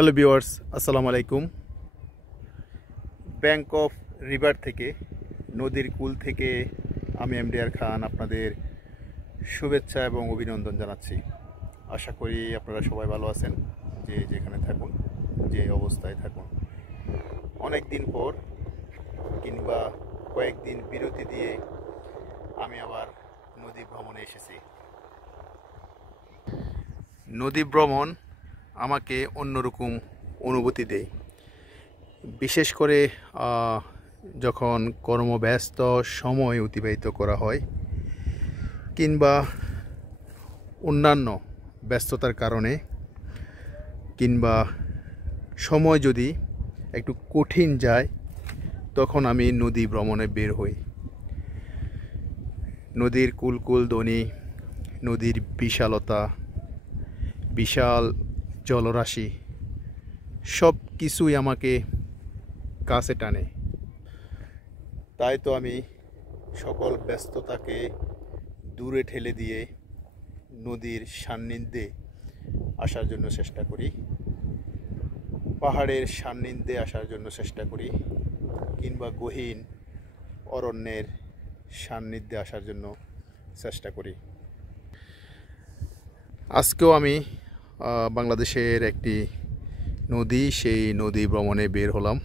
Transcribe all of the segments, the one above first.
Hello viewers, আসসালামু আলাইকুম। Bank of river থেকে, নদীর কুল থেকে আমি এমডিআর খান আপনাদের শুভেচ্ছা এবং অভিনন্দন জানাচ্ছি। আশা করি আপনারা সবাই ভালো আছেন, যে যেখানে থাকুন, যে অবস্থায় থাকুন। অনেক দিন পর কিংবা কয়েকদিন বিরতি দিয়ে আমি আবার নদী ভ্রমণে এসেছি। নদী ভ্রমণ আমাকে অন্যরকম অনুভূতি দেয়, বিশেষ করে যখন কর্মব্যস্ত সময় অতিবাহিত করা হয় কিংবা অন্যান্য ব্যস্ততার কারণে কিংবা সময় যদি একটু কঠিন যায়, তখন আমি নদী ভ্রমণে বের হই। নদীর কুলকুল ধ্বনি, নদীর বিশালতা, বিশাল জলরাশি সব কিছুই আমাকে কাছে টানে। তাই তো আমি সকল ব্যস্ততাকে দূরে ঠেলে দিয়ে নদীর সান্নিধ্যে আসার জন্য চেষ্টা করি, পাহাড়ের সান্নিধ্যে আসার জন্য চেষ্টা করি, কিংবা গহীন অরণ্যের সান্নিধ্যে আসার জন্য চেষ্টা করি। আজকেও আমি বাংলাদেশের একটি নদী, সেই নদী ভ্রমণে বের হলাম।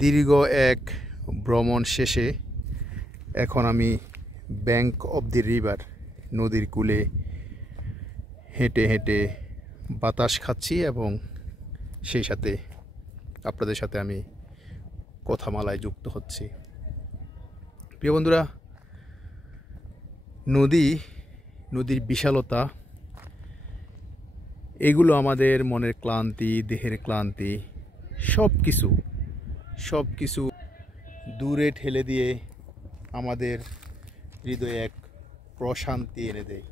দীর্ঘ এক ভ্রমণ শেষে এখন আমি ব্যাংক অফ দি রিভার, নদীর কূলে হেঁটে হেঁটে বাতাস খাচ্ছি এবং সেই সাথে আপনাদের সাথে আমি কথামালায় যুক্ত হচ্ছি। প্রিয় বন্ধুরা, নদীর বিশালতা, এগুলো আমাদের মনের ক্লান্তি, দেহের ক্লান্তি সব কিছু দূরে ঠেলে দিয়ে আমাদের হৃদয়ে এক প্রশান্তি এনে দেয়।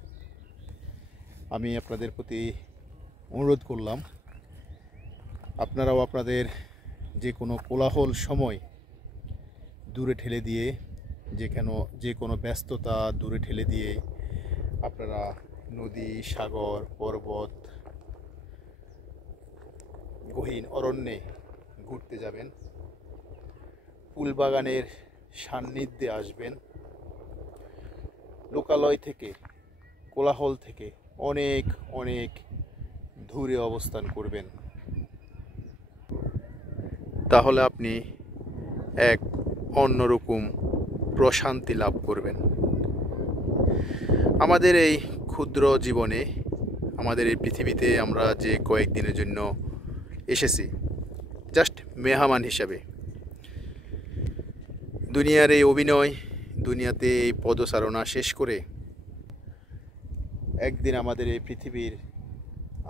আমি আপনাদের প্রতি অনুরোধ করলাম, আপনারাও আপনাদের যে কোনো কোলাহল সময় দূরে ঠেলে দিয়ে, যে কোনো ব্যস্ততা দূরে ঠেলে দিয়ে আপনারা নদী, সাগর, পর্বত, গহীন অরণ্যে ঘুরতে যাবেন, ফুলবাগানের সান্নিধ্যে আসবেন, লোকালয় থেকে, কোলাহল থেকে অনেক অনেক দূরে অবস্থান করবেন। তাহলে আপনি এক অন্যরকম প্রশান্তি লাভ করবেন। আমাদের এই ক্ষুদ্র জীবনে, আমাদের এই পৃথিবীতে আমরা যে কয়েকদিনের জন্য এসেছি জাস্ট মেহমান হিসাবে, দুনিয়ার এই অভিনয়, দুনিয়াতে এই পদচারণা শেষ করে একদিন আমাদের এই পৃথিবীর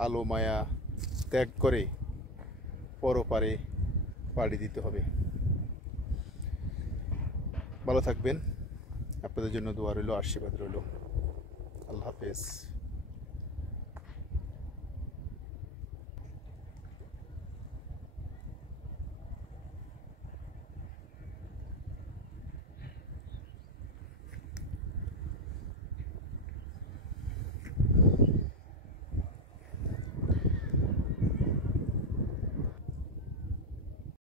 আলো মায়া ত্যাগ করে পরপারে পাড়ি দিতে হবে। ভালো থাকবেন, আপনাদের জন্য দোয়া রইল, আশীর্বাদ রইল। আল্লাহ হাফেজ।